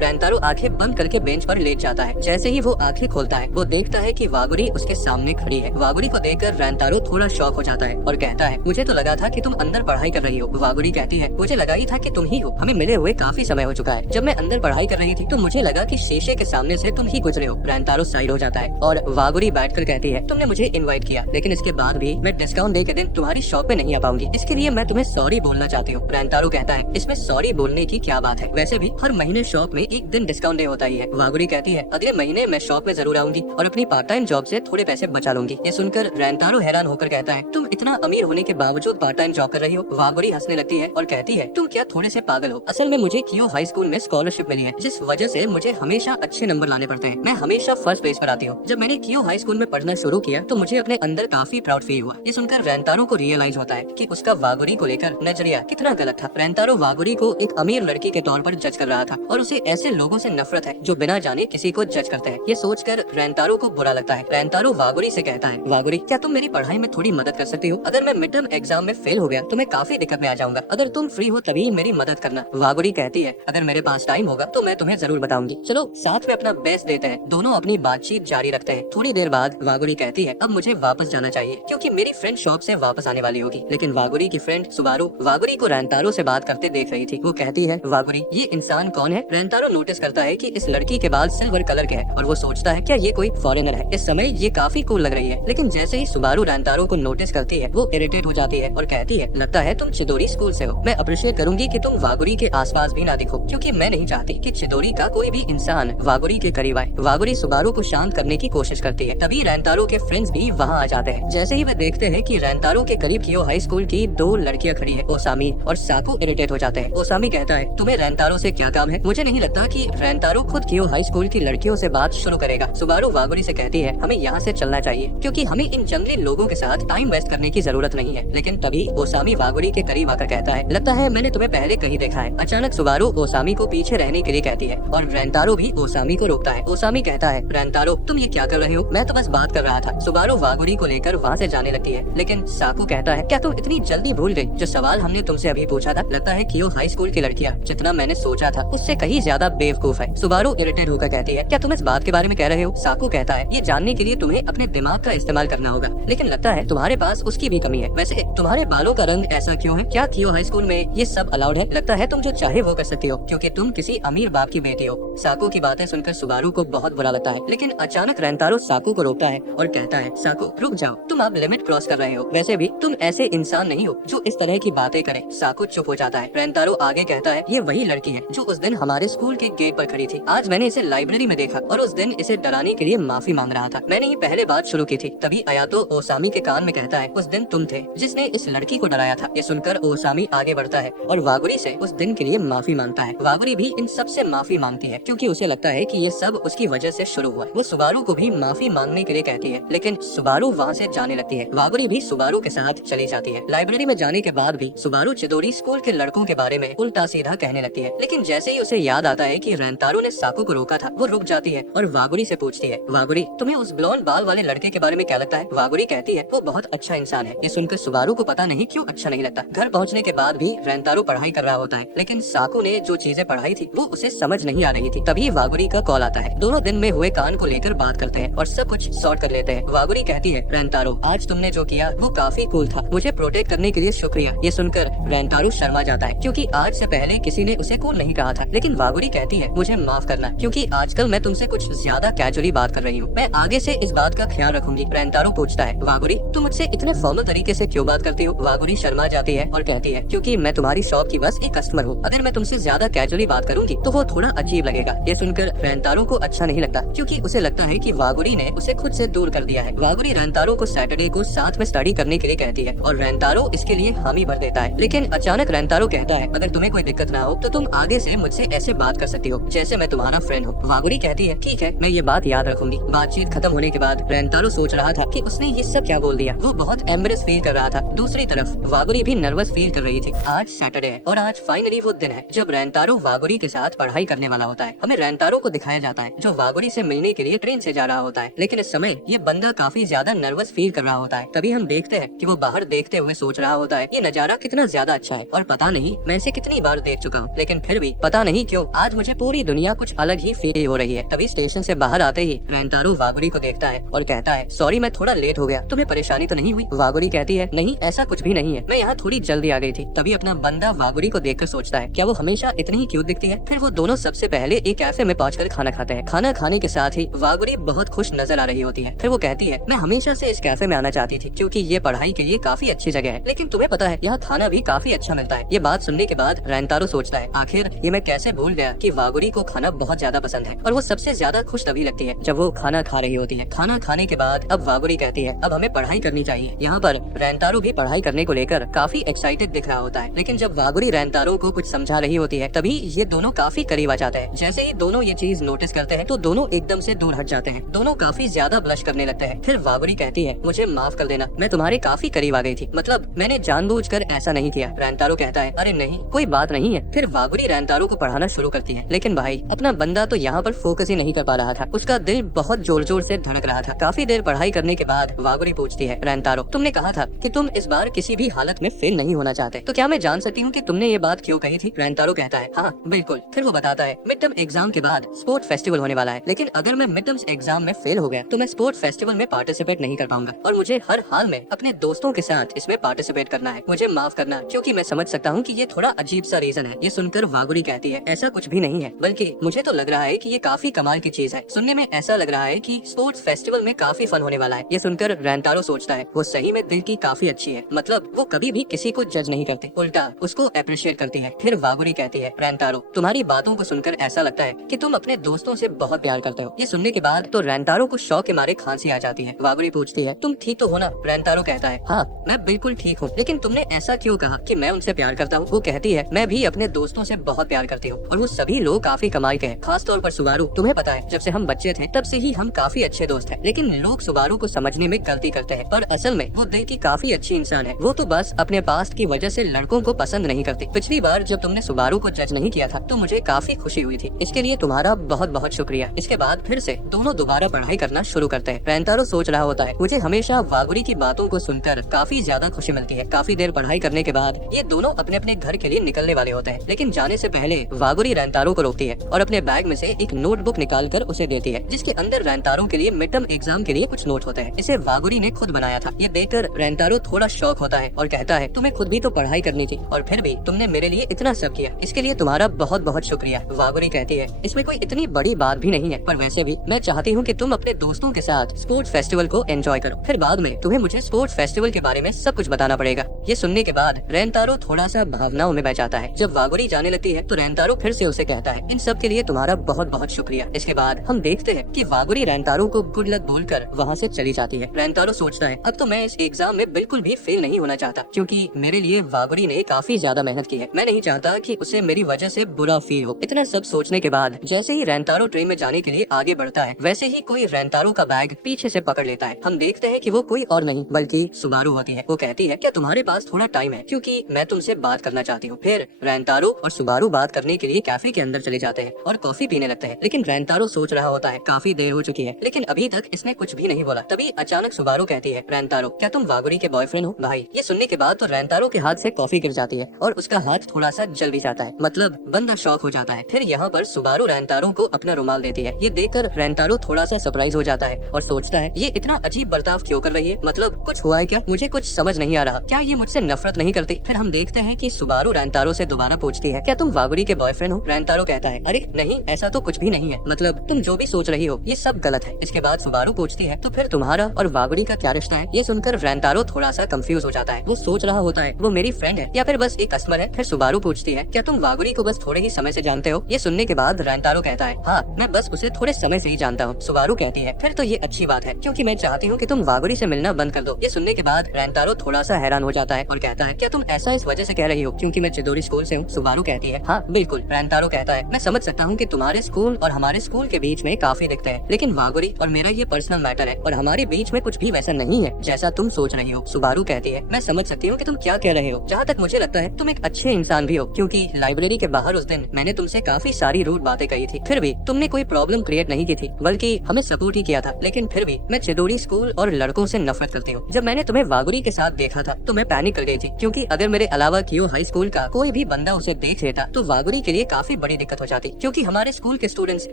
रेंतारो आंखें बंद करके बेंच पर लेट जाता है। जैसे ही वो आंखें खोलता है वो देखता है कि वागुरी उसके सामने खड़ी है। वागुरी को देखकर रेंतारो थोड़ा शॉक हो जाता है और कहता है, मुझे तो लगा था कि तुम अंदर पढ़ाई कर रही हो। वागुरी कहती है, मुझे लगा ही था कि तुम ही हो, हमें मिले हुए काफी समय हो चुका है। जब मैं अंदर पढ़ाई कर रही थी तो मुझे लगा कि शीशे के सामने से तुम ही गुजरे हो। रेंतारो साइड हो जाता है और वागुरी बैठकर कहती है, तुमने मुझे इनवाइट किया, लेकिन इसके बाद भी मैं डिस्काउंट डे के दिन तुम्हारी शॉप पे नहीं आ पाऊंगी। इसके लिए मैं तुम्हें सॉरी बोलना चाहती हूँ। रेंतारो कहता है, इसमें सॉरी बोलने की क्या बात है, वैसे भी हर महीने शॉप में एक दिन डिस्काउंट डे होता ही है। वागुरी कहती है, अगले महीने मैं शॉप में जरूर आऊंगी और अपनी पार्ट टाइम जॉब से थोड़े पैसे बचा लूंगी। ये सुनकर रेंतारो हैरान होकर कहता है, तुम इतना अमीर होने के बावजूद पार्ट टाइम जॉब कर रही हो। वागुरी हंसने लगती है और कहती है, तुम क्या थोड़े से पागल हो, असल में मुझे कियो हाई स्कूल में स्कॉलरशिप मिली है, जिस वजह से मुझे हमेशा अच्छे नंबर लाने पड़ते हैं। मैं हमेशा फर्स्ट पेज पर आती हूँ। जब मैंने कियो हाई स्कूल में पढ़ना शुरू किया तो मुझे अपने अंदर काफी प्राउड फील हुआ। ये सुनकर रेंतारो को रियलाइज होता है कि उसका वागुरी को लेकर नजरिया कितना गलत था। रेंतारो वागुरी को एक अमीर लड़की के तौर पर जज कर रहा था और उसे ऐसे लोगों से नफरत है जो बिना जाने किसी को जज करते हैं। ये सोचकर रेंतारो को बुरा लगता है। रेंतारो वागुरी से कहता है, वागुरी क्या तुम मेरी पढ़ाई में थोड़ी मदद कर सकती हो? अगर मैं मिड टर्म एग्जाम में फेल हो गया तो मैं काफी दिक्कत में आ जाऊंगा। अगर तुम फ्री हो तभी मेरी मदद करना। वागुरी कहती है, अगर मेरे पास टाइम होगा तो मैं तुम्हें जरूर बताऊंगी। चलो साथ में अपना बेस्ट देते हैं। दोनों अपनी बातचीत जारी रखते हैं। थोड़ी देर बाद वागुरी कहती है, अब मुझे वापस जाना चाहिए क्योंकि मेरी फ्रेंड शॉप से वापस आने वाली होगी। लेकिन वागुरी की फ्रेंड सुबारू वागुरी को रेंतारो से बात करते देख रही थी। वो कहती है, वागुरी ये इंसान कौन है? रेंतारो नोटिस करता है कि इस लड़की के बाल सिल्वर कलर के हैं और वो सोचता है क्या ये कोई फॉरेनर है। इस समय ये काफी कूल लग रही है, लेकिन जैसे ही सुबारू रेंतारो को नोटिस करती है वो इरिटेट हो जाती है और कहती है, लगता है तुम चिदोरी स्कूल से हो। मैं अप्रिशिएट करूंगी कि तुम वागुरी के आसपास भी ना दिखो क्योंकि मैं नहीं चाहती कि चिदोरी का कोई भी इंसान वागुरी के करीब आए। वागुरी सुबारू को शांत करने की कोशिश करती है। तभी रेंतारो के फ्रेंड्स भी वहाँ आ जाते हैं। जैसे ही वे देखते हैं कि रेंतारो के करीब कियो हाई स्कूल की दो लड़कियां खड़ी है, ओसामी और साकू इरिटेट हो जाते हैं। ओसामी कहता है, तुम्हें रेंतारो से क्या काम है? मुझे नहीं लगता कि रेंतारो खुद कियो हाई स्कूल की लड़कियों से बात शुरू करेगा। सुबारू वागुरी से कहती है, हमें यहाँ से चलना चाहिए क्योंकि हमें इन जंगली लोगों के साथ टाइम वेस्ट करने की जरूरत नहीं है। लेकिन तभी ओसामी वागुरी के करीब आकर कहता है, लगता है मैंने तुम्हें पहले कहीं देखा है। अचानक सुबारू ओसामी को पीछे रहने के लिए कहती है और रेंतारो भी ओसामी को रोकता है। ओसामी कहता है, रेंतारो तुम ये क्या कर रहे हो? मैं तो बस बात कर रहा था। सुबारू वागुरी को लेकर वहाँ से जाने लगती है, लेकिन साकू कहता है, क्या तुम इतनी जल्दी भूल गई जो सवाल हमने तुमसे अभी पूछा था? लगता है कियो हाई स्कूल की लड़कियाँ जितना मैंने सोचा था उससे कहीं ज्यादा बेवकूफ है। सुबारू इरिटेट होकर कहती है, क्या तुम इस बात के बारे में कह रहे हो? साकू कहता है, ये जानने के लिए तुम्हें अपने दिमाग का इस्तेमाल करना होगा, लेकिन लगता है तुम्हारे पास उसकी भी कमी है। वैसे तुम्हारे बालों का रंग ऐसा क्यों है? क्या कियो हाई स्कूल में ये सब अलाउड है? लगता है तुम जो चाहे वो कर सकती हो क्योंकि तुम किसी अमीर बाप की बेटी हो। साकू की बातें सुनकर सुबारू को बहुत बुरा लगता है, लेकिन अचानक रेंतारो साकू को रोकता है और कहता है, साकू रुक जाओ, तुम अब लिमिट क्रॉस कर रहे हो। वैसे भी तुम ऐसे इंसान नहीं हो जो इस तरह की बातें करे। साकू चुप हो जाता है। रेंतारो आगे कहता है, ये वही लड़की है जो उस दिन हमारे स्कूल के गेट पर खड़ी थी। आज मैंने इसे लाइब्रेरी में देखा और उस दिन इसे डराने के लिए माफी मांग रहा था। मैंने ही पहले बात शुरू की थी। तभी अयातो ओसामी के कान में कहता है, उस दिन तुम थे जिसने इस लड़की को डराया था। ये सुनकर ओसामी आगे बढ़ता है और वागुरी से उस दिन के लिए माफी मांगता है। वागुरी भी इन सब से माफी मांगती है क्योंकि उसे लगता है कि ये सब उसकी वजह से शुरू हुआ। वो सुबारू को भी माफी मांगने के लिए कहती है, लेकिन सुबारू वहाँ से जाने लगती है। वागुरी भी सुबारू के साथ चली जाती है। लाइब्रेरी में जाने के बाद भी सुबारू चिदोरी स्कूल के लड़कों के बारे में उल्टा सीधा कहने लगती है, लेकिन जैसे ही उसे याद आता है कि रेंतारो ने साकू को रोका था वो रुक जाती है और वागुरी से पूछती है, वागुरी तुम्हें उस ब्लॉन्ड बाल वाले लड़के के बारे में क्या लगता है? वागुरी कहती है, वो बहुत अच्छा इंसान है। ये सुनकर सुबारू को पता नहीं क्यों अच्छा नहीं लगता। घर पहुँचने के बाद भी रेंतारो पढ़ाई कर रहा होता है, लेकिन साकू ने जो चीजें पढ़ाई थी वो उसे समझ नहीं आ रही थी। तभी वागुरी का कॉल आता है। दोनों दिन में हुए कांड को लेकर बात करते हैं और सब कुछ सॉर्ट कर लेते हैं। वागुरी कहती है, रेंतारो आज तुमने जो किया वो काफी कूल था, मुझे प्रोटेक्ट करने के लिए शुक्रिया। ये सुनकर रेंतारो शर्मा जाता है क्योंकि आज से पहले किसी ने उसे कूल नहीं कहा था। लेकिन वागुरी कहती है, मुझे माफ करना क्योंकि आजकल मैं तुमसे कुछ ज्यादा कैजुअली बात कर रही हूँ। मैं आगे से इस बात का ख्याल रखूंगी। रेंतारो पूछता है, वागुरी तुम मुझसे इतने फॉर्मल तरीके से क्यों बात करती हो? वागुरी शर्मा जाती है और कहती है, क्योंकि मैं तुम्हारी शॉप की बस एक कस्टमर हूँ। अगर मैं तुमसे ज्यादा कैजुअली बात करूंगी तो वो थोड़ा अजीब लगेगा। ये सुनकर रेंतारो को अच्छा नहीं लगता क्योंकि उसे लगता है कि वागुरी ने उसे खुद से दूर कर दिया है। वागुरी रेंतारो को सैटरडे को साथ में स्टडी करने के लिए कहती है और रेंतारो इसके लिए हामी भर देता है। लेकिन अचानक रेंतारो कहता है, अगर तुम्हें कोई दिक्कत ना हो तो तुम आगे से मुझसे ऐसे बात कर सकती हो जैसे मैं तुम्हारा फ्रेंड हूँ। वागुरी कहती है, ठीक है मैं ये बात याद रखूंगी। बातचीत खत्म होने के बाद रेंतारो सोच रहा था कि उसने ये सब क्या बोल दिया। वो बहुत एम्बरेस फील कर रहा था। दूसरी तरफ वागुरी भी नर्वस फील कर रही थी। आज सैटरडे है और आज फाइनली वो दिन है जब रेंतारो वागुरी के साथ पढ़ाई करने वाला होता है। हमें रेंतारो को दिखाया जाता है जो वागुरी से मिलने के लिए ट्रेन से जा रहा होता है, लेकिन इस समय ये बंदा काफी ज्यादा नर्वस फील कर रहा होता है। तभी हम देखते हैं कि वो बाहर देखते हुए सोच रहा होता है, ये नजारा कितना ज्यादा अच्छा है और पता नहीं मैं इसे कितनी बार देख चुका हूँ, लेकिन फिर भी पता नहीं क्यों आज आज मुझे पूरी दुनिया कुछ अलग ही फील हो रही है। तभी स्टेशन से बाहर आते ही रेंतारो वागुरी को देखता है और कहता है, सॉरी मैं थोड़ा लेट हो गया, तुम्हें परेशानी तो नहीं हुई? वागुरी कहती है, नहीं ऐसा कुछ भी नहीं है, मैं यहाँ थोड़ी जल्दी आ गई थी। तभी अपना बंदा वागुरी को देखकर सोचता है, क्या वो हमेशा इतनी ही क्यूट दिखती है? फिर वो दोनों सबसे पहले एक कैफे में पहुंचकर खाना खाते हैं। खाना खाने के साथ ही वागुरी बहुत खुश नजर आ रही होती है। फिर वो कहती है, मैं हमेशा से इस कैफे में आना चाहती थी क्योंकि ये पढ़ाई के लिए काफी अच्छी जगह है, लेकिन तुम्हें पता है यहाँ खाना भी काफी अच्छा मिलता है। ये बात सुनने के बाद रेंतारो सोचता है, आखिर ये मैं कैसे भूल गया कि वागुरी को खाना बहुत ज्यादा पसंद है और वो सबसे ज्यादा खुश तभी लगती है जब वो खाना खा रही होती है। खाना खाने के बाद अब वागुरी कहती है, अब हमें पढ़ाई करनी चाहिए। यहाँ पर रेंतारो भी पढ़ाई करने को लेकर काफी एक्साइटेड दिख रहा होता है, लेकिन जब वागुरी रेंतारो को कुछ समझा रही होती है तभी ये दोनों काफी करीब आ जाते हैं। जैसे ही दोनों ये चीज नोटिस करते हैं तो दोनों एकदम से दूर हट जाते हैं। दोनों काफी ज्यादा ब्लश करने लगते हैं। फिर वागुरी कहती है, मुझे माफ कर देना, मैं तुम्हारे काफी करीब आ गई थी, मतलब मैंने जानबूझकर ऐसा नहीं किया। रेंतारो कहता है, अरे नहीं कोई बात नहीं है। फिर वागुरी रेंतारो को पढ़ाना शुरू करती है, लेकिन भाई अपना बंदा तो यहाँ पर फोकस ही नहीं कर पा रहा था। उसका दिल बहुत जोर जोर से धड़क रहा था। काफी देर पढ़ाई करने के बाद वागुरी पूछती है, रेंतारो तुमने कहा था कि तुम इस बार किसी भी हालत में फेल नहीं होना चाहते, तो क्या मैं जान सकती हूँ कि तुमने ये बात क्यों कही थी? रेंतारो कहता है, हाँ बिल्कुल। फिर वो बताता है, मिड टर्म एग्जाम के बाद स्पोर्ट फेस्टिवल होने वाला है, लेकिन अगर मैं मिड टर्म एग्जाम में फेल हो गया तो मैं स्पोर्ट फेस्टिवल में पार्टिसिपेट नहीं कर पाऊंगा और मुझे हर हाल में अपने दोस्तों के साथ इसमें पार्टिसिपेट करना है। मुझे माफ करना क्योंकि मैं समझ सकता हूँ कि ये थोड़ा अजीब सा रीजन है। ये सुनकर वागुरी कहती है, ऐसा कुछ भी नहीं है, बल्कि मुझे तो लग रहा है कि ये काफी कमाल की चीज है। सुनने में ऐसा लग रहा है कि स्पोर्ट्स फेस्टिवल में काफी फन होने वाला है। ये सुनकर रेंतारो सोचता है, वो सही में दिल की काफी अच्छी है, मतलब वो कभी भी किसी को जज नहीं करते, उल्टा उसको अप्रिशिएट करती है। फिर वागुरी कहती है, रेंतारो तुम्हारी बातों को सुनकर ऐसा लगता है कि तुम अपने दोस्तों से बहुत प्यार करते हो। ये सुनने के बाद तो रेंतारो को शौक के मारे खांसी आ जाती है। वागुरी पूछती है, तुम ठीक तो हो ना? रेंतारो कहता है, हाँ मैं बिल्कुल ठीक हूँ, लेकिन तुमने ऐसा क्यों कहा कि मैं उनसे प्यार करता हूँ? वो कहती है, मैं भी अपने दोस्तों से बहुत प्यार करती हूँ और वो सभी लोग काफी कमाल के हैं, खास तौर पर सुबारू। तुम्हें पता है जब से हम बच्चे थे तब से ही हम काफी अच्छे दोस्त हैं, लेकिन लोग सुबारू को समझने में गलती करते हैं, पर असल में वो दिल की काफी अच्छी इंसान है। वो तो बस अपने पास्ट की वजह से लड़कों को पसंद नहीं करती। पिछली बार जब तुमने सुबारू को जज नहीं किया था तो मुझे काफी खुशी हुई थी, इसके लिए तुम्हारा बहुत बहुत शुक्रिया। इसके बाद फिर से दोनों दोबारा पढ़ाई करना शुरू करते हैं। रेंतारो सोच रहा होता है, मुझे हमेशा वागुरी की बातों को सुनकर काफी ज्यादा खुशी मिलती है। काफी देर पढ़ाई करने के बाद ये दोनों अपने अपने घर के लिए निकलने वाले होते हैं, लेकिन जाने से पहले वागुरी रेंतारो को रोकती है और अपने बैग में से एक नोटबुक निकालकर उसे देती है, जिसके अंदर रेंतारो के लिए मिड टर्म एग्जाम के लिए कुछ नोट होते हैं। इसे वागुरी ने खुद बनाया था। ये देखकर रेंतारो थोड़ा शॉक होता है और कहता है, तुम्हें खुद भी तो पढ़ाई करनी थी और फिर भी तुमने मेरे लिए इतना सब किया, इसके लिए तुम्हारा बहुत बहुत शुक्रिया। वागुरी कहती है, इसमें कोई इतनी बड़ी बात भी नहीं है, पर वैसे भी मैं चाहती हूँ कि तुम अपने दोस्तों के साथ स्पोर्ट्स फेस्टिवल को एंजॉय करो, फिर बाद में तुम्हें मुझे स्पोर्ट्स फेस्टिवल के बारे में सब कुछ बताना पड़ेगा। ये सुनने के बाद रेंतारो थोड़ा सा भावनाओं में बह जाता है। जब वागुरी जाने लगती है तो रेंतारो फिर से उसे कहता है, इन सब के लिए तुम्हारा बहुत बहुत शुक्रिया। इसके बाद हम देखते हैं कि वागुरी रेंतारो को गुड लक बोलकर वहाँ से चली जाती है। रेंतारो सोचता है, अब तो मैं इस एग्जाम में बिल्कुल भी फेल नहीं होना चाहता, क्योंकि मेरे लिए वागुरी ने काफी ज्यादा मेहनत की है। मैं नहीं चाहता कि उसे मेरी वजह से बुरा फील हो। इतना सब सोचने के बाद जैसे ही रेंतारो ट्रेन में जाने के लिए आगे बढ़ता है, वैसे ही कोई रेंतारो का बैग पीछे से पकड़ लेता है। हम देखते हैं कि वो कोई और नहीं बल्कि सुबारू होती है। वो कहती है, क्या तुम्हारे पास थोड़ा टाइम है, क्योंकि मैं तुमसे बात करना चाहती हूँ। फिर रेंतारो और सुबारू बात करने के लिए कैफे के अंदर चले जाते हैं और कॉफी पीने लगते हैं, लेकिन रेंतारो सोच रहा होता है, काफी देर हो चुकी है लेकिन अभी तक इसने कुछ भी नहीं बोला। तभी अचानक सुबारू कहती है, रेंतारो क्या तुम वागुरी के बॉयफ्रेंड हो? भाई ये सुनने के बाद तो रेंतारो के हाथ से कॉफी गिर जाती है और उसका हाथ थोड़ा सा जल भी जाता है, मतलब बंदा शॉक हो जाता है। फिर यहाँ पर सुबारू रेंतारो को अपना रुमाल देती है। ये देखकर रेंतारो थोड़ा सा सरप्राइज हो जाता है और सोचता है, ये इतना अजीब बर्ताव क्यों कर रही है, मतलब कुछ हुआ है क्या? मुझे कुछ समझ नहीं आ रहा, क्या ये मुझसे नफरत नहीं करती? फिर हम देखते हैं कि सुबारू रेंतारो से दोबारा पूछती है, क्या तुम वागुरी के बॉयफ्रेंड हो? रेंतारो कहता है, अरे नहीं ऐसा तो कुछ भी नहीं है, मतलब तुम जो भी सोच रही हो ये सब गलत है। इसके बाद सुबारू पूछती है, तो फिर तुम्हारा और वागुरी का क्या रिश्ता है? ये सुनकर रेंतारो थोड़ा सा कंफ्यूज हो जाता है। वो सोच रहा होता है, वो मेरी फ्रेंड है या फिर बस एक कस्टमर है। फिर सुबारू पूछती है, क्या तुम वागुरी को बस थोड़े ही समय से जानते हो? ये सुनने के बाद रेंतारो कहता है, हाँ मैं बस उसे थोड़े समय से ही जानता हूँ। सुबारू कहती है, फिर तो ये अच्छी बात है, क्योंकि मैं चाहती हूँ कि तुम वागुरी से मिलना बंद कर दो। ये सुनने के बाद रेंतारो थोड़ा सा हैरान हो जाता है और कहता है, क्या तुम ऐसा इस वजह से कह रही हो क्योंकि मैं चिदोरी स्कूल से हूँ? सुबारू कहती है, हाँ बिल्कुल। रेंतारो कहता है, मैं समझ सकता हूँ कि तुम्हारे स्कूल और हमारे स्कूल के बीच में काफी दिखते हैं, लेकिन वागुरी और मेरा ये पर्सनल मैटर है और हमारे बीच में कुछ भी वैसा नहीं है जैसा तुम सोच रही हो। सुबारू कहती है, मैं समझ सकती हूँ कि तुम क्या कह रहे हो। जहाँ तक मुझे लगता है तुम एक अच्छे इंसान भी हो, क्योंकि लाइब्रेरी के बाहर उस दिन मैंने तुमसे काफी सारी रूड बातें कही थी, फिर भी तुमने कोई प्रॉब्लम क्रिएट नहीं की थी, बल्कि हमें सपोर्ट ही किया था। लेकिन फिर भी मैं चिदोरी स्कूल और लड़कों से नफरत करती हूँ। जब मैंने तुम्हें वागुरी के साथ देखा था तो मैं पैनिक कर गई थी, क्योंकि अगर मेरे अलावा कियो हाई स्कूल का कोई भी बंदा उसे देख लेता तो वागुरी के लिए काफी बड़ी दिक्कत हो जाती, क्योंकि हमारे स्कूल के स्टूडेंट्स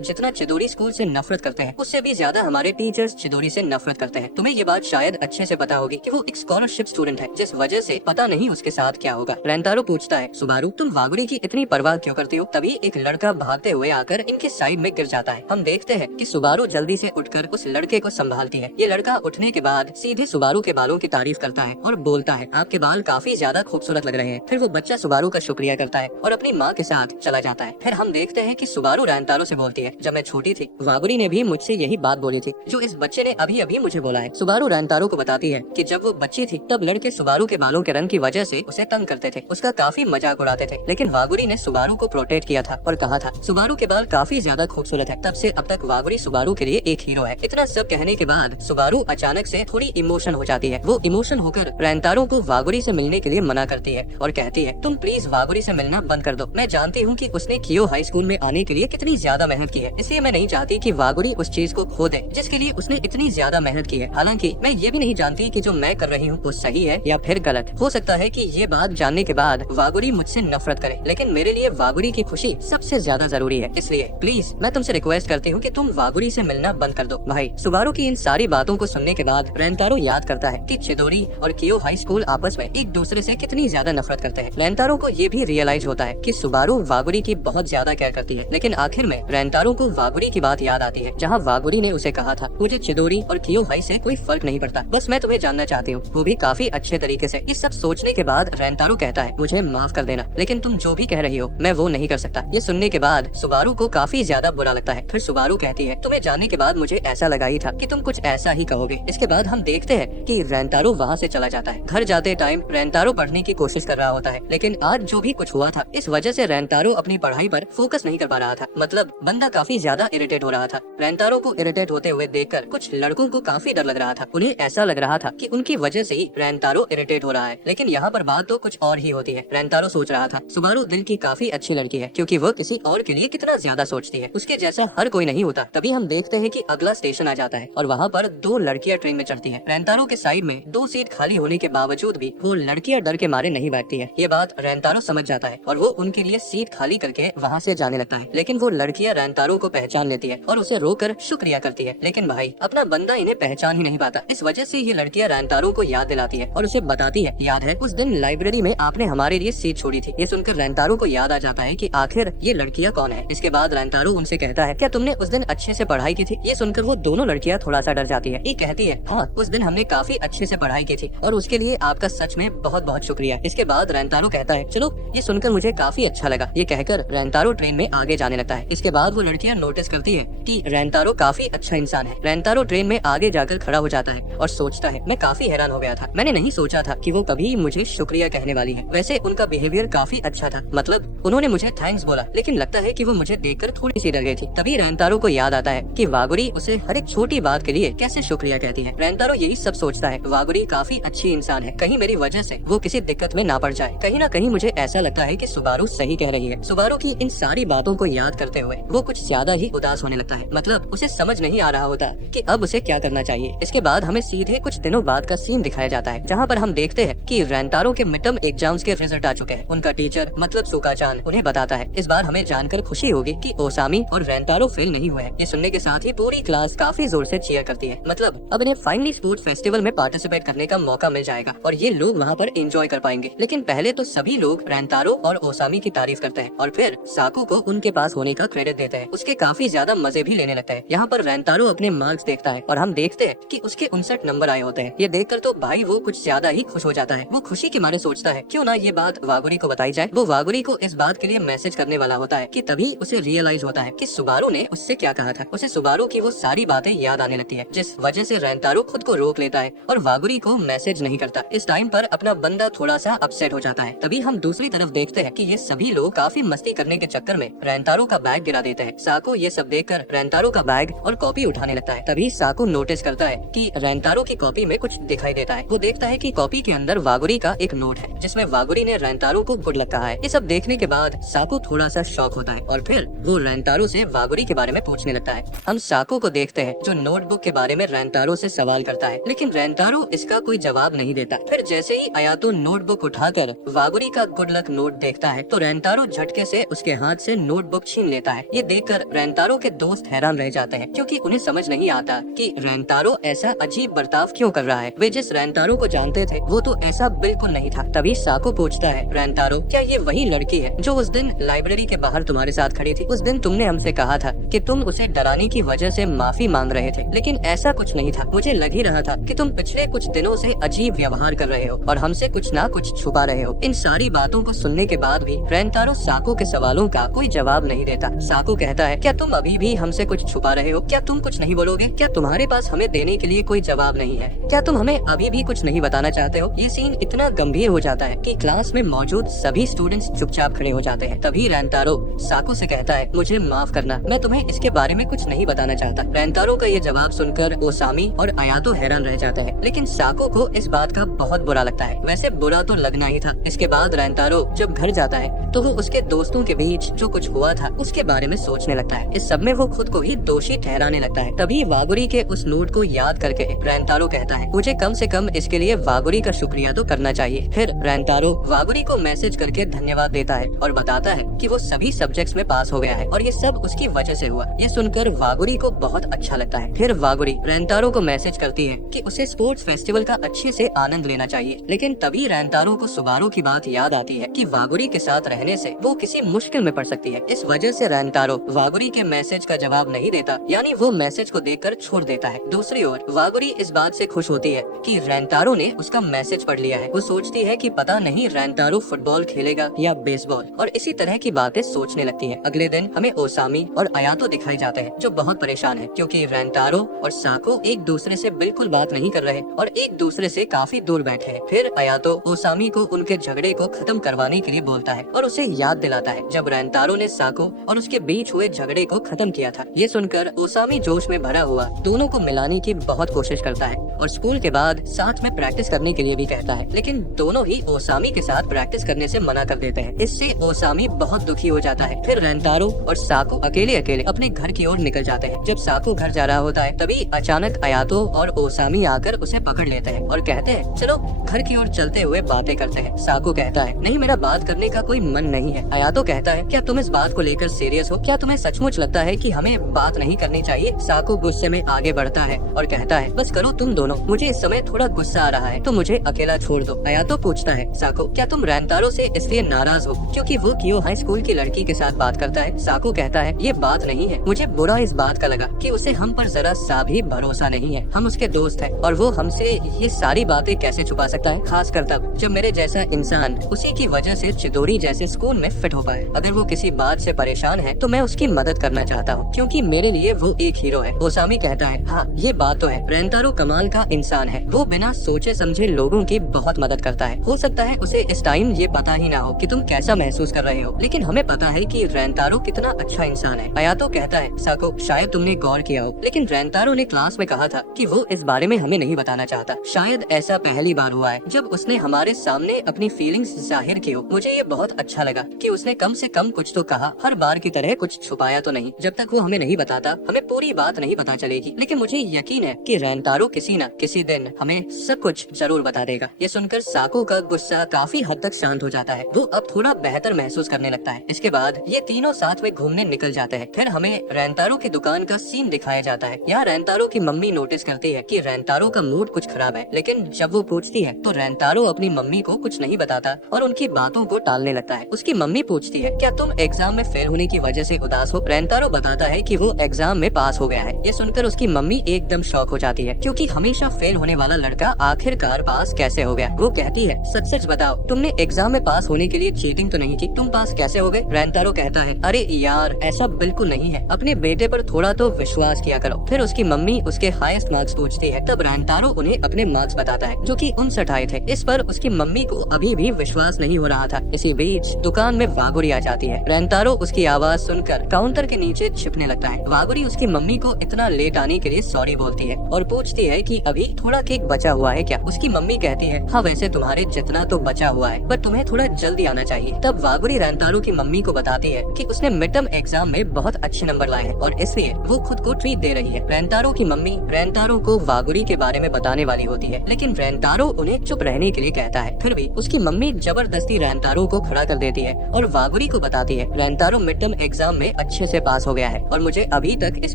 जितना चिदोरी स्कूल से नफरत करते हैं उससे भी ज्यादा हमारे टीचर्स चिदोरी से नफरत करते हैं। तुम्हें ये बात शायद अच्छे से पता होगी कि वो एक स्कॉलरशिप स्टूडेंट है, जिस वजह से पता नहीं उसके साथ क्या होगा। रेंतारो पूछता है, सुबारू तुम वागुरी की इतनी परवाह क्यों करती हो? तभी एक लड़का भागते हुए आकर इनके साइड में गिर जाता है। हम देखते हैं कि सुबारू जल्दी से उठकर उस लड़के को संभालती है। ये लड़का उठने के बाद सीधे सुबारू के बालों की तारीफ करता है और बोलता है, आपके बाल काफी ज्यादा खूबसूरत लग रहे हैं। फिर वो बच्चा सुबारू का शुक्रिया करता है और अपनी माँ के साथ चला जाता है। फिर हम देखते हैं कि सुबारू रेंतारो से बोलती है, जब मैं छोटी थी वागुरी ने भी मुझसे यही बात बोली थी जो इस बच्चे ने अभी अभी मुझे बोला है। सुबारू रेंतारो को बताती है कि जब वो बच्ची थी तब लड़के सुबारू के बालों के रंग की वजह से उसे तंग करते थे, उसका काफी मजाक उड़ाते थे, लेकिन वागुरी ने सुबारू को प्रोटेक्ट किया था और कहा था सुबारू के बाल काफी ज्यादा खूबसूरत है। तब से अब तक वागुरी सुबारू के लिए एक हीरो है। इतना सब कहने के बाद सुबारू अचानक से थोड़ी इमोशन हो जाती है। वो इमोशन होकर रेंतारो को वागुरी से मिलने के लिए मना करती है और कहती है, तुम प्लीज वागुरी से मिलना बंद कर दो। मैं जानती हूँ कि उसने कियो हाई स्कूल में आने के लिए कितनी ज्यादा मेहनत की है, इसलिए मैं नहीं चाहती कि वागुरी उस चीज को खो दे जिसके लिए उसने इतनी ज्यादा मेहनत की है। हालांकि मैं ये भी नहीं जानती कि जो मैं कर रही हूँ वो सही है या फिर गलत। हो सकता है कि ये बात जानने के बाद वागुरी मुझसे नफरत करे, लेकिन मेरे लिए वागुरी की खुशी सबसे ज्यादा जरूरी है। इसलिए प्लीज मैं तुमसे रिक्वेस्ट करती हूँ कि तुम वागुरी से मिलना बंद कर दो। भाई सुबारू की इन सारी बातों को सुनने के बाद रेंतारो याद करता है कि चिदोरी और कियो हाई स्कूल आपस में एक दूसरे से कितनी ज्यादा नफरत करते हैं। रेंतारो को ये भी रियलाइज होता है कि सुबारू वागुरी की बहुत ज्यादा केयर करती है, लेकिन आखिर में रेंतारो को वागुरी की बात याद आती है, जहाँ वागुरी ने उसे कहा था, मुझे चिदोरी और कियो हाई से कोई फर्क नहीं पड़ता, बस मैं तुम्हें जानना चाहती हूँ, वो भी काफी अच्छे तरीके से। ये सब सोचने के बाद रेंतारो कहता है, मुझे माफ कर देना, लेकिन तुम जो भी कह रही हो मैं वो नहीं कर सकता। ये सुनने के बाद सुबारू को काफी ज्यादा बुरा लगता है। फिर सुबारू कहती है, तुम्हें जानने के बाद मुझे ऐसा लगा ही था कि तुम कुछ ऐसा ही कहोगे। इसके बाद हम देखते हैं कि रेंतारो वहाँ से चला जाता है। घर जाते टाइम रेंतारो पढ़ने की कोशिश कर रहा होता है, लेकिन आज जो भी कुछ हुआ था इस वजह से रेंतारो अपनी पढ़ाई पर फोकस नहीं कर पा रहा था। मतलब बंदा काफी ज्यादा इरिटेट हो रहा था। रेंतारो को इरिटेट होते हुए देखकर कुछ लड़कों को काफी डर लग रहा था। उन्हें ऐसा लग रहा था कि उनकी वजह से ही रेंतारो इरिटेट हो रहा है, लेकिन यहाँ पर बात तो कुछ और ही होती है। रेंतारो सोच रहा था, सुबारू दिल की काफी अच्छी लड़की है, क्योंकि वो किसी और के लिए कितना ज्यादा सोचती है, उसके जैसा हर कोई नहीं होता। तभी हम देखते हैं कि अगला स्टेशन आ जाता है और वहाँ पर दो लड़कियाँ ट्रेन में चढ़ती हैं। रेंतारो के साइड में दो सीट खाली होने के बावजूद भी वो लड़कियाँ डर के मारे नहीं बैठती है। ये बात रेंतारो समझ जाता है और वो उनके लिए सीट खाली करके वहाँ से जाने लगता है, लेकिन वो लड़कियाँ रेंतारो को पहचान लेती है और उसे रोककर शुक्रिया करती है। लेकिन भाई अपना बंदा इन्हें पहचान ही नहीं पाता। इस वजह से ये लड़कियाँ रेंतारो को याद दिलाती है और उसे बताती है, याद है उस दिन लाइब्रेरी में आपने हमारे लिए सीट छोड़ी थी। ये सुनकर रेंतारो को याद आ जाता है कि आखिर ये लड़कियाँ कौन है। इसके बाद रेंतारो उनसे कहता है, क्या तुमने उस दिन अच्छे से पढ़ाई की थी? ये सुनकर वो दोनों लड़कियाँ थोड़ा सा डर जाती है। ये कहती है, हाँ उस दिन हमने काफी अच्छे से पढ़ाई की थी और उसके लिए आपका सच में बहुत बहुत शुक्रिया। इसके बाद रेंतारो कहता है, चलो ये सुनकर मुझे काफी अच्छा लगा। ये कहकर रेंतारो ट्रेन में आगे जाने लगता है। इसके बाद वो लड़कियां नोटिस करती है कि रेंतारो काफी अच्छा इंसान है। रेंतारो ट्रेन में आगे जाकर खड़ा हो जाता है और सोचता है, मैं काफी हैरान हो गया था, मैंने नहीं सोचा था कि वो कभी मुझे शुक्रिया कहने वाली है। वैसे उनका बिहेवियर काफी अच्छा था, मतलब उन्होंने मुझे थैंक्स बोला, लेकिन लगता है कि वो मुझे देखकर थोड़ी सी डर गई थी। तभी रेंतारो को याद आता है कि वागुरी उसे हर एक छोटी बात के लिए कैसे शुक्रिया कहती है। रेंतारो यही सब सोचता है, वागुरी काफी अच्छी इंसान है, कहीं मेरी वजह से वो किसी दिक्कत में ना पड़ जाए। कहीं ना कहीं मुझे ऐसा लगता है कि सुबारू सही कह रही है। सुबारू की इन सारी बातों को याद करते हुए वो कुछ ज्यादा ही उदास होने लगता है, मतलब उसे समझ नहीं आ रहा होता कि अब उसे क्या करना चाहिए। इसके बाद हमें सीधे कुछ दिनों बाद का सीन दिखाया जाता है, जहाँ पर हम देखते हैं कि रेंतारो के मिडटर्म एग्जाम्स के रिजल्ट आ चुके हैं। उनका टीचर मतलब सुकाचान उन्हें बताता है। इस बार हमें जानकर खुशी होगी कि ओसामी और रेंतारो फेल नहीं हुए हैं। ये सुनने के साथ ही पूरी क्लास काफी जोर से चीयर करती है, मतलब अब इन्हें फाइनली स्पोर्ट्स फेस्टिवल में पार्टिसिपेट करने का मौका मिल जाएगा और ये लोग वहाँ पर एंजॉय कर पाएंगे। लेकिन पहले तो सभी लोग रेंतारो और ओसामी की तारीफ करते हैं और फिर साकू को उनके पास होने का क्रेडिट देते हैं। उसके काफी ज्यादा मजे भी लेने लगता है। यहाँ पर रेंतारो अपने मार्क्स देखता है और हम देखते हैं कि उसके 59 नंबर आए होते हैं। ये देखकर तो भाई वो कुछ ज्यादा ही खुश हो जाता है। वो खुशी के मारे सोचता है, क्यों ना ये बात वागुरी को बताई जाए। वो वागुरी को इस बात के लिए मैसेज करने वाला होता है कि तभी उसे रियलाइज होता है कि सुबारू ने उससे क्या कहा था। उसे सुबारू की वो सारी बातें याद आने लगती है, जिस वजह से रेंतारो खुद को रोक लेता है और वागुरी को मैसेज नहीं करता। इस टाइम पर अपना बंदा थोड़ा सा अपसेट हो जाता है। तभी हम दूसरी तरफ देखते हैं कि ये सभी लोग काफी मस्ती करने के चक्कर में रेंतारो का बैग गिरा देते हैं। साको ये सब देखकर रेंतारो का बैग और कॉपी उठाने लगता है। तभी साको नोटिस करता है कि रेंतारो की कॉपी में कुछ दिखाई देता है। वो देखता है कि कॉपी के अंदर वागुरी का एक नोट है, जिसमें वागुरी ने रेंतारो को गुड लक कहा है। ये सब देखने के बाद साको थोड़ा सा शॉक होता है और फिर वो रेंतारो से वागुरी के बारे में पूछने लगता है। हम साको को देखते हैं जो नोटबुक के बारे में रेंतारो से सवाल करता है, लेकिन रेंतारो इसका कोई जवाब नहीं देता। फिर जैसे ही अयातो नोटबुक उठाकर वागुरी का गुड लक नोट देखता है तो रेंतारो झटके से उसके हाथ से नोटबुक छीन लेता है। ये देखकर रेंतारो के दोस्त हैरान रह जाते हैं क्योंकि उन्हें समझ नहीं आता कि रेंतारो ऐसा अजीब बर्ताव क्यों कर रहा है। वे जिस रेंतारो को जानते थे वो तो ऐसा बिल्कुल नहीं था। तभी साको पूछता है, रेंतारो क्या ये वही लड़की है जो उस दिन लाइब्रेरी के बाहर तुम्हारे साथ खड़ी थी? उस दिन तुमने हमसे कहा था कि तुम उसे डराने की वजह से माफी मांग रहे थे, लेकिन ऐसा कुछ नहीं था। मुझे लग ही रहा था कि तुम पिछले कुछ दिनों से अजीब व्यवहार कर रहे हो और हमसे कुछ ना कुछ छुपा रहे हो। इन सारी बातों को सुनने के बाद भी रेंतारो साको के सवालों का कोई जवाब नहीं देता। साको कहता है, क्या तुम अभी भी हमसे कुछ छुपा रहे हो? क्या तुम कुछ नहीं बोलोगे? क्या तुम्हारे पास हमें देने के लिए कोई जवाब नहीं है? क्या तुम हमें अभी भी कुछ नहीं बताना चाहते हो? ये सीन इतना गंभीर हो जाता है कि क्लास में मौजूद सभी स्टूडेंट्स चुपचाप खड़े हो जाते हैं। तभी रेंतारो साको से कहता है, मुझे माफ करना, मैं तुम्हें इसके बारे में कुछ नहीं बताना चाहता। रेंतारो का ये जवाब सुनकर ओसामी और अयातो हैरान रह जाते हैं, लेकिन साको को इस बात का बहुत बुरा लगता है। वैसे बुरा तो लगना ही था। इसके बाद रेंतारो जब घर जाता है तो वो उसके दोस्तों के बीच जो कुछ हुआ था उसके बारे में सोचने लगता है। इस सब में वो खुद को ही दोषी ठहराने लगता है। तभी वागुरी के उस नोट को याद करके रेंतारो कहता है, मुझे कम से कम इसके लिए वागुरी का शुक्रिया तो करना चाहिए। फिर रेंतारो वागुरी को मैसेज करके धन्यवाद देता है और बताता है कि वो सभी सब्जेक्ट्स में पास हो गया है और ये सब उसकी वजह से हुआ। ये सुनकर वागुरी को बहुत अच्छा लगता है। फिर वागुरी रेंतारो को मैसेज करती है कि उसे स्पोर्ट्स फेस्टिवल का अच्छे से आनंद लेना चाहिए। लेकिन तभी रेंतारो को सुबारू की बात याद आती है कि वागुरी के साथ रहने से वो किसी मुश्किल में पड़ सकती है। इस वजह से रेंतारो वागुरी के मैसेज का जवाब नहीं देता, यानी वो मैसेज को देखकर छोड़ देता है। दूसरी ओर वागुरी इस बात से खुश होती है कि रेंतारो ने उसका मैसेज पढ़ लिया है। वो सोचती है कि पता नहीं रेंतारो फुटबॉल खेलेगा या बेसबॉल, और इसी तरह की बातें सोचने लगती है। अगले दिन हमें ओसामी और अयातो दिखाई जाते हैं जो बहुत परेशान है क्योंकि रेंतारो और साको एक दूसरे से बिल्कुल बात नहीं कर रहे और एक दूसरे से काफी दूर बैठे हैं। फिर अयातो ओसामी को उनके झगड़े को खत्म करवाने के लिए बोलता है और उसे याद दिलाता है जब रेंतारो ने साको और उसके बीच हुए झगड़े को खत्म किया था। ये सुनकर ओसामी जोश में भरा हुआ दोनों को मिलाने की बहुत कोशिश करता है और स्कूल के बाद साथ में प्रैक्टिस करने के लिए भी कहता है, लेकिन दोनों ही ओसामी के साथ प्रैक्टिस करने से मना कर देते हैं। इससे ओसामी बहुत दुखी हो जाता है। फिर रेंतारो और साको अकेले अकेले अपने घर की ओर निकल जाते हैं। जब साको घर जा रहा होता है तभी अचानक अयातो और ओसामी आकर उसे पकड़ लेते हैं और कहते हैं, चलो घर की ओर चलते हुए बातें करते हैं। साको कहता है, नहीं, मेरा बात करने का कोई मन नहीं है। अयातो कहता है, क्या तुम इस बात को लेकर सीरियस हो? क्या तुम्हें सचमुच लगता है कि हमें बात नहीं करनी चाहिए? साको गुस्से में आगे बढ़ता है और कहता है, बस करो तुम दोनों, मुझे इस समय थोड़ा गुस्सा आ रहा है तो मुझे अकेला छोड़ दो। अयातो पूछता है, साको क्या तुम रेंतारो से इसलिए नाराज हो क्योंकि वो क्यों हाई स्कूल की लड़की के साथ बात करता है? साको कहता है, ये बात नहीं है, मुझे बुरा इस बात का लगा कि उसे हम पर जरा सा भी भरोसा नहीं है। हम उसके दोस्त हैं और वो हमसे ये सारी बातें कैसे छुपा सकता है, खासकर तब जब मेरे जैसा इंसान उसी की वजह से चिदोरी जैसे स्कूल में फिट हो पाए। अगर वो किसी बात से परेशान है तो मैं उसकी मदद करना चाहता हूँ क्योंकि मेरे लिए वो एक हीरो है। ओसामी कहता है, हाँ ये बात तो है, रेंतारो कमाल का इंसान है। वो बिना सोचे समझे लोगों की बहुत मदद करता है। हो सकता है उसे इस टाइम ये पता ही ना हो कि तुम कैसा महसूस कर रहे हो, लेकिन हमें पता है कि रेंतारो कितना अच्छा इंसान है। अयातो कहता है, साको शायद तुमने गौर किया हो, लेकिन रेंतारो ने क्लास में कहा था कि वो इस बारे में हमें नहीं बताना चाहता। शायद ऐसा पहली बार हुआ है जब उसने हमारे सामने अपनी फीलिंग्स जाहिर की हो। मुझे ये बहुत अच्छा लगा कि उसने कम से कम कुछ तो कहा, हर बार की तरह कुछ छुपाया तो नहीं। जब तक वो हमें नहीं बताता हमें पूरी बात नहीं पता चलेगी, लेकिन मुझे यकीन है कि रेंतारो किसी न किसी दिन हमें सब कुछ जरूर बता देगा। ये सुनकर साको का गुस्सा काफी हद तक शांत हो जाता है। वो अब थोड़ा बेहतर महसूस करने लगता है। इसके बाद ये तीनों साथ में घूमने निकल जाते हैं। फिर हमें रेंतारो की दुकान का सीन दिखाया जाता है। यहाँ रेंतारो की मम्मी नोटिस करती है कि रेंतारो का मूड कुछ खराब है, लेकिन जब वो पूछती है तो रेंतारो अपनी मम्मी को कुछ नहीं बताता और उनकी बातों को टालने लगता है। उसकी मम्मी पूछती है, क्या तुम एग्जाम में फेल होने की वजह से उदास हो? रेंतारो बताता है कि वो एग्जाम में पास हो गया है। ये सुनकर उसकी मम्मी एकदम शॉक हो जाती है क्योंकि हमेशा फेल होने वाला लड़का आखिरकार पास कैसे हो गया। वो कहती है, सच सच बताओ, तुमने एग्जाम में पास होने के लिए चीटिंग तो नहीं की? तुम पास कैसे हो गए? रेंतारो कहता है, अरे यार ऐसा बिल्कुल नहीं है, अपने बेटे पर थोड़ा तो विश्वास किया करो। फिर उसकी मम्मी उसके हाईएस्ट मार्क्स पूछती है। तब रेंतारो उन्हें अपने मार्क्स बताता है जो कि 59 आए थे। इस पर उसकी मम्मी को अभी भी विश्वास नहीं हो रहा था। इसी बीच दुकान में वागुरी आ जाती है। रेंतारो उसकी आवाज सुनकर काउंटर के नीचे छिपने लगता है। वागुरी उसकी मम्मी को इतना लेट आने के लिए सॉरी बोलती है और पूछती है कि अभी थोड़ा केक बचा हुआ है क्या? उसकी मम्मी कहती है, हाँ वैसे तुम्हारे जितना तो बचा हुआ है, पर तुम्हें थोड़ा जल्दी आना चाहिए। तब वागुरी रेंतारो की मम्मी को बताती है कि उसने मिड टर्म एग्जाम में बहुत अच्छे नंबर लाए हैं और इसलिए वो खुद को ट्रीट दे रही है। रेंतारो की मम्मी रेंतारो को वागुरी के बारे में बताने वाली होती है, लेकिन रेंतारो उन्हें चुप रहने के लिए कहता है। फिर भी उसकी मम्मी जबरदस्ती रेंतारो को खड़ा कर देती है और वागुरी वागुरी को बताती है रेंतारो मिड टर्म एग्जाम में अच्छे से पास हो गया है और मुझे अभी तक इस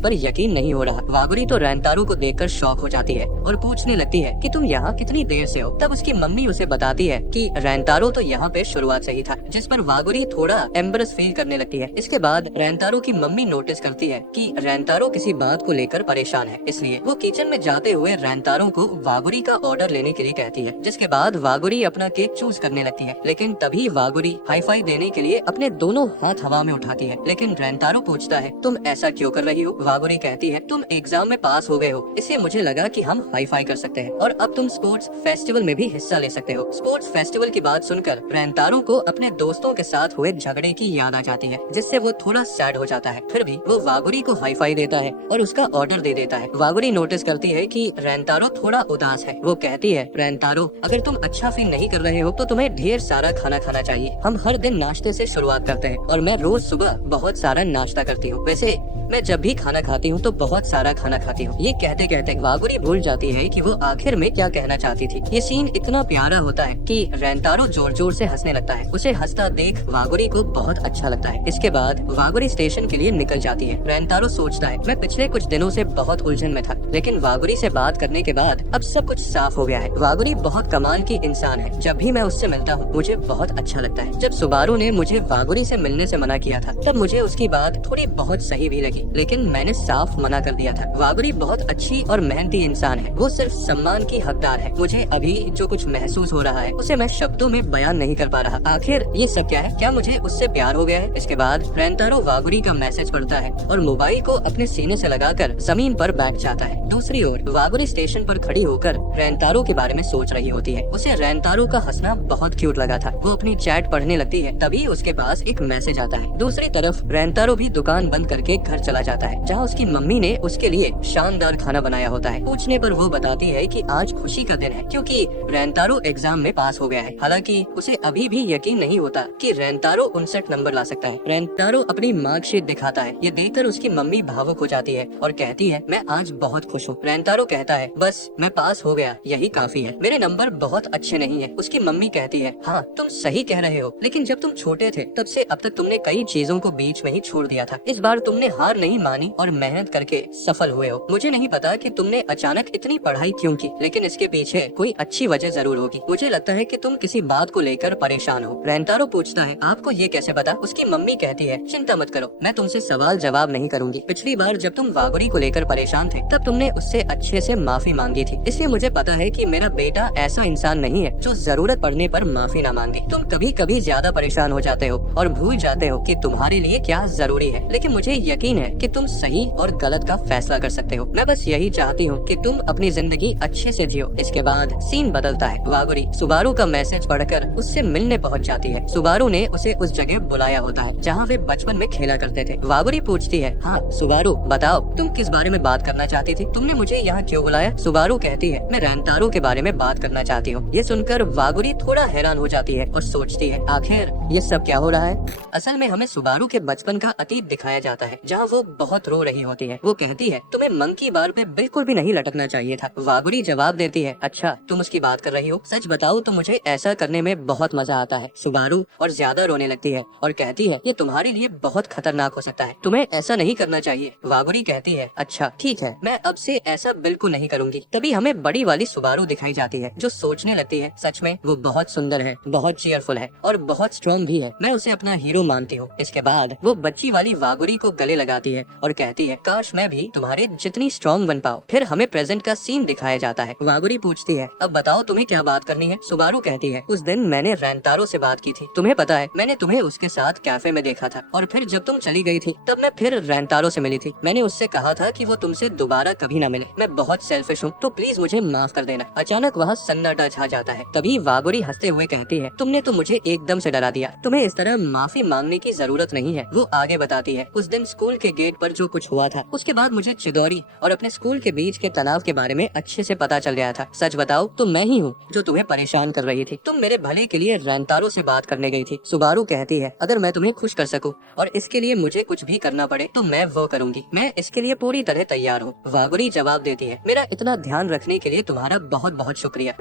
पर यकीन नहीं हो रहा। वागुरी तो रेंतारो को देखकर शॉक हो जाती है और पूछने लगती है कि तुम यहाँ कितनी देर से हो। तब उसकी मम्मी उसे बताती है कि रेंतारो तो यहाँ पे शुरुआत से ही था, जिस पर वागुरी थोड़ा एम्बरस फील करने लगती है। इसके बाद रेंतारो की मम्मी नोटिस करती है कि रेंतारो किसी बात को लेकर परेशान है, इसलिए वो किचन में जाते हुए रेंतारो को वागुरी का ऑर्डर लेने के लिए कहती है। जिसके बाद वागुरी अपना केक चूज करने लगती है, लेकिन तभी वागुरी हाई फाई देने के लिए अपने दोनों हाथ हवा में उठाती है। लेकिन रेंतारो पूछता है तुम ऐसा क्यों कर रही हो। वागुरी कहती है तुम एग्जाम में पास हो गए हो, इसलिए मुझे लगा कि हम हाई फाई कर सकते हैं और अब तुम स्पोर्ट्स फेस्टिवल में भी हिस्सा ले सकते हो। स्पोर्ट्स फेस्टिवल की बात सुनकर रेंतारो को अपने दोस्तों के साथ हुए झगड़े की याद आ जाती है, जिससे वो थोड़ा सैड हो जाता है। फिर भी वो वागुरी को हाई फाई देता है और उसका ऑर्डर दे देता है। वागुरी नोटिस करती है कि रेंतारो थोड़ा उदास है। वो कहती है रेंतारो अगर तुम अच्छा फील नहीं कर रहे हो तो तुम्हें ढेर सारा खाना खाना चाहिए। हम हर दिन नाश्ते से शुरुआत करते हैं और मैं रोज सुबह बहुत सारा नाश्ता करती हूँ। वैसे मैं जब भी खाना खाती हूँ तो बहुत सारा खाना खाती हूँ। ये कहते कहते वागुरी भूल जाती है कि वो आखिर में क्या कहना चाहती थी। ये सीन इतना प्यारा होता है कि रेंतारो जोर जोर से हंसने लगता है। उसे हंसता देख वागुरी को बहुत अच्छा लगता है। इसके बाद वागुरी स्टेशन के लिए निकल जाती है। रेंतारो सोचता है मैं पिछले कुछ दिनों से बहुत उलझन में था, लेकिन वागुरी से बात करने के बाद अब सब कुछ साफ हो गया है। वागुरी बहुत कमाल की इंसान है। जब भी मैं उससे मिलता हूँ मुझे बहुत अच्छा लगता है। जब सुबारू ने मुझे वागुरी से मिलने से मना किया था तब मुझे उसकी बात थोड़ी बहुत सही भी लगी, लेकिन मैंने साफ मना कर दिया था। वागुरी बहुत अच्छी और मेहनती इंसान है। वो सिर्फ सम्मान की हकदार है। मुझे अभी जो कुछ महसूस हो रहा है उसे मैं शब्दों में बयान नहीं कर पा रहा। आखिर ये सब क्या है? क्या मुझे उससे प्यार हो गया है? इसके बाद रेंतारो वागुरी का मैसेज पढ़ता है और मोबाइल को अपने सीने से लगाकर जमीन पर बैठ जाता है। दूसरी ओर वागुरी स्टेशन पर खड़ी होकर रेंतारो के बारे में सोच रही होती है। उसे रेंतारो का हंसना बहुत क्यूट लगा था। वो अपनी चैट पढ़ने लगती है, तभी उसके पास एक मैसेज आता है। दूसरी तरफ रेंतारो भी दुकान बंद करके घर चला जाता है, जहाँ उसकी मम्मी ने उसके लिए शानदार खाना बनाया होता है। पूछने पर वो बताती है कि आज खुशी का दिन है क्योंकि रेंतारो एग्जाम में पास हो गया है। हालांकि उसे अभी भी यकीन नहीं होता कि रेंतारो 59 नंबर ला सकता है। रेंतारो अपनी मार्कशीट दिखाता है। ये देखकर उसकी मम्मी भावुक हो जाती है और कहती है मैं आज बहुत खुश हूँ। रेंतारो कहता है बस मैं पास हो गया यही काफी है, मेरे नंबर बहुत अच्छे नहीं है। उसकी मम्मी कहती है हाँ तुम सही कह रहे हो, लेकिन जब तुम छोटे थे तब से अब तक तुमने कई चीजों को बीच में ही छोड़ दिया था। इस बार तुमने हार नहीं मानी और मेहनत करके सफल हुए हो। मुझे नहीं पता कि तुमने अचानक इतनी पढ़ाई क्यों की, लेकिन इसके पीछे कोई अच्छी वजह जरूर होगी। मुझे लगता है कि तुम किसी बात को लेकर परेशान हो। रेंतारो पूछता है आपको ये कैसे पता? उसकी मम्मी कहती है चिंता मत करो, मैं तुमसे सवाल जवाब नहीं करूंगी। पिछली बार जब तुम वागुरी को लेकर परेशान थे तब तुमने उससे अच्छे से माफी मांगी थी, इसलिए मुझे पता है कि मेरा बेटा ऐसा इंसान नहीं है जो जरूरत पड़ने पर माफी न मांगे। तुम कभी कभी ज्यादा परेशान हो जाते हो और भूल जाते हो कि तुम्हारे लिए क्या जरूरी है, लेकिन मुझे यकीन है कि तुम सही और गलत का फैसला कर सकते हो। मैं बस यही चाहती हूँ कि तुम अपनी जिंदगी अच्छे से जियो। इसके बाद सीन बदलता है। वागुरी सुबारू का मैसेज पढ़कर उससे मिलने पहुँच जाती है। सुबारू ने उसे उस जगह बुलाया होता है जहाँ वे बचपन में खेला करते थे। वागुरी पूछती है हाँ सुबारू बताओ तुम किस बारे में बात करना चाहती थी? तुमने मुझे यहाँ क्यों बुलाया? सुबारू कहती है मैं रेंतारो के बारे में बात करना चाहती हूँ। ये सुनकर वागुरी थोड़ा हैरान हो जाती है और सोचती है आखिर ये सब क्या हो रहा है। असल में हमें सुबारू के बचपन का अतीत दिखाया जाता है जहाँ वो बहुत रो रही होती है। वो कहती है तुम्हें मंकी बार में बिल्कुल भी नहीं लटकना चाहिए था। वागुरी जवाब देती है अच्छा तुम उसकी बात कर रही हो? सच बताओ तो मुझे ऐसा करने में बहुत मजा आता है। सुबारू और ज्यादा रोने लगती है और कहती है ये तुम्हारे लिए बहुत खतरनाक हो सकता है, तुम्हें ऐसा नहीं करना चाहिए। वागुरी कहती है अच्छा ठीक है, मैं अब से ऐसा बिल्कुल नहीं करूंगी। तभी हमें बड़ी वाली सुबारू दिखाई जाती है जो सोचने लगती है सच में वो बहुत सुंदर है, बहुत चीयरफुल है और बहुत स्ट्रॉन्ग भी है। मैं उसे अपना हीरो मानती हूँ। इसके बाद वो बच्ची वाली वागुरी को गले लगाती है और कहती है काश मैं भी तुम्हारे जितनी स्ट्रॉन्ग बन पाऊँ। फिर हमें प्रेजेंट का सीन दिखाया जाता है। वागुरी पूछती है अब बताओ तुम्हें क्या बात करनी है? सुबारू कहती है उस दिन मैंने रेंतारो से बात की थी, तुम्हें पता है मैंने तुम्हें उसके साथ कैफे में देखा था और फिर जब तुम चली गई थी तब मैं फिर रेंतारो से मिली थी। मैंने उससे कहा था कि वो तुमसे दोबारा कभी ना मिले। मैं बहुत सेल्फिश हूँ तो प्लीज मुझे माफ कर देना। अचानक वहाँ सन्नाटा छा जाता है। तभी वागुरी हंसते हुए कहती है तुमने तो मुझे एकदम से डरा दिया, तुम्हें इस तरह माफी मांगने की जरूरत नहीं है। वो आगे बताती है उस दिन स्कूल के गेट पर जो कुछ हुआ था उसके बाद मुझे चिदौरी और अपने स्कूल के बीच के तनाव के बारे में अच्छे से पता चल गया था। सच बताओ तो मैं ही हूँ जो तुम्हें परेशान कर रही थी। तुम मेरे भले के लिए रेंतारो से बात करने गई थी। सुबारू कहती है अगर मैं तुम्हें खुश कर सकूं और इसके लिए मुझे कुछ भी करना पड़े तो मैं वो करूंगी। मैं इसके लिए पूरी तरह तैयार हूँ। वागुरी जवाब देती है मेरा इतना ध्यान रखने के लिए तुम्हारा बहुत बहुत शुक्रिया।